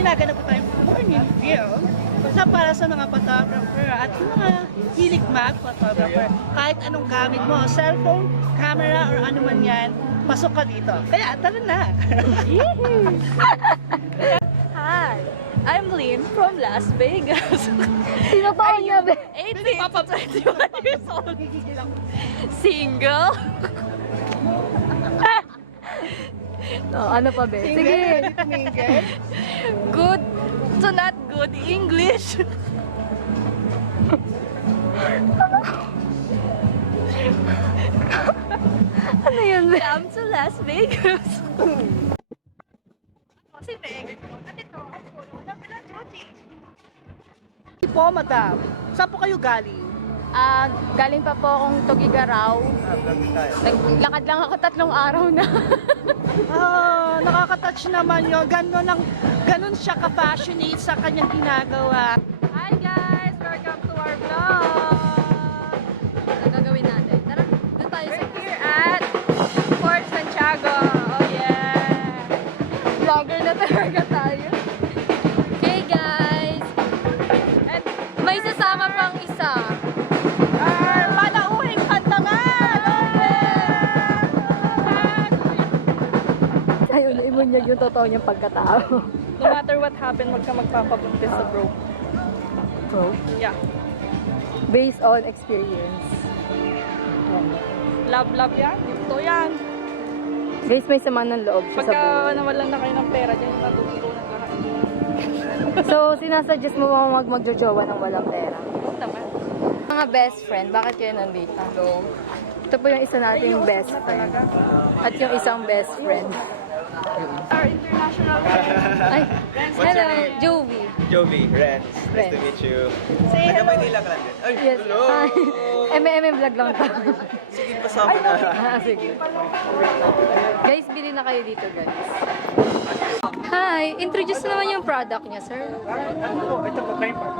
ginaganap ko tayong morning view para sa mga photographer at yung mga hilig mag-photographer. Kahit anong gamit mo, cellphone, camera, or ano man yan, pasok ka dito. Kaya, tara na! Hi, I'm Lynn from Las Vegas. Sino pa niya, be? 18 to 21 years old. Single. Ano pa, be? Sige. Good to not good English. Ano yun, be? Come to Las Vegas. Si Meg, at ito, ang puno ng Pilatroti. Po, madam. Saan po kayo galing? Galing pa po akong Tugigaraw. Naglakad lang ako 3 araw na. Nakaka-touch naman yun. Ganon siya ka-passionate sa kanyang ginagawa. Hi guys! Welcome to our vlog! Ano gagawin natin? Tara, doon tayo sa Here at Fort Santiago. Oh yeah. vlogger na talaga tayo. Okay guys! And May sasama pang isa. Panauhing kantangan! Ayun, naimunyag yung totoo niyang pagkatao. no matter what happened, wag ka magpapabuntis sa bro. So, Yeah. based on experience. Love yan. Ito yan. Guys, may sama ng loob siya sa Pagka buhay. nawalan na kayo ng pera, dyan yung natutunan lahat. So, sinasuggest mo ba magjojowa ng walang pera? Oo naman. Mga best friend, bakit kayo nandito? So, Ito po yung isa nating best friend. At yung isang best friend. our international Ay, What's hello, your name? Jovi. Jovi, Renz. Nice Renz. to meet you. Say Taga hello. Maynila ka lang din. Ay, Yes. hello! Hi. vlog lang to. Sige, pasama na. Sige. Guys, bili na kayo dito, guys. Hi, introduce naman yung product niya, sir. Ito po, tripod.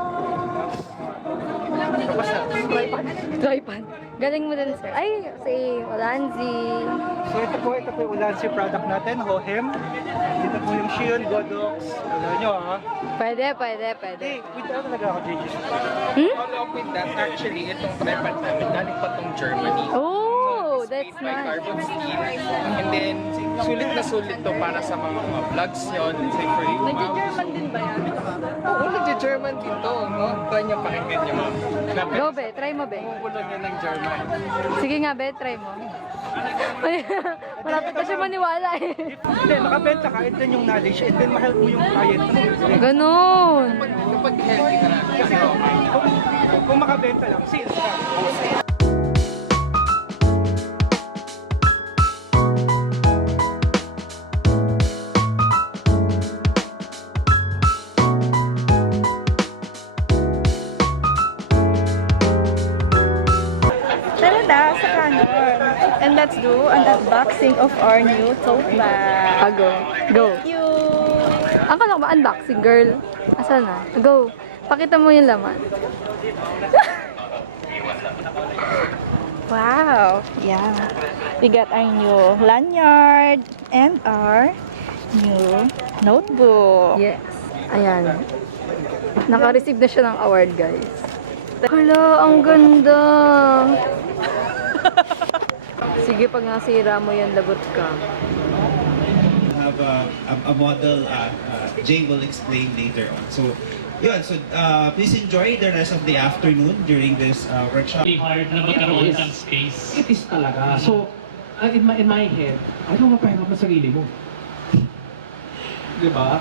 Tripod. Galing mo din, sir. Ay, si Olanzi. So ito po yung Ulanzi product natin, Hohem. Dito po yung Shion, Godox. Alam nyo ha. Pwede. Hey, without talaga ako, JJ. Follow up with that, actually, itong tripod namin, galing pa tong Germany. Oh, It's that's made by nice. carbon steel. And then, sulit na sulit to para sa mga vlogs nyo. Let's say for you. Nag-German din ba yan? Oo, nag-German din to, no? Try nyo pakinggan nyo. Go, be. Try mo, be. Bubulon nyo ng German. Sige nga, be. Try mo. Ay, malapit na siya maniwala eh. Hindi, makabenta ka, and then yung knowledge, and then ma-help mo yung client mo. Ganon. Kapag healthy ka na, kasi okay. Kung makabenta lang, sales ka. Tara na sa kanon. And let's do an unboxing of our new tote bag. Go. Go. Thank you! Akala ko ba unboxing, girl? Asa na? Go. Pakita mo yung laman. Wow! Yeah. We got our new lanyard and our new notebook. Yes. Ayan. Naka-receive na siya ng award, guys. Hala, ang ganda! Sige, pag nasira mo yan, lagot ka. Have a model Jay will explain later on. So, yun. So, please enjoy the rest of the afternoon during this workshop. Really hard na magkaroon ng space. It is talaga. So, in my head, ano mapahinga mo sa sarili mo? Di ba?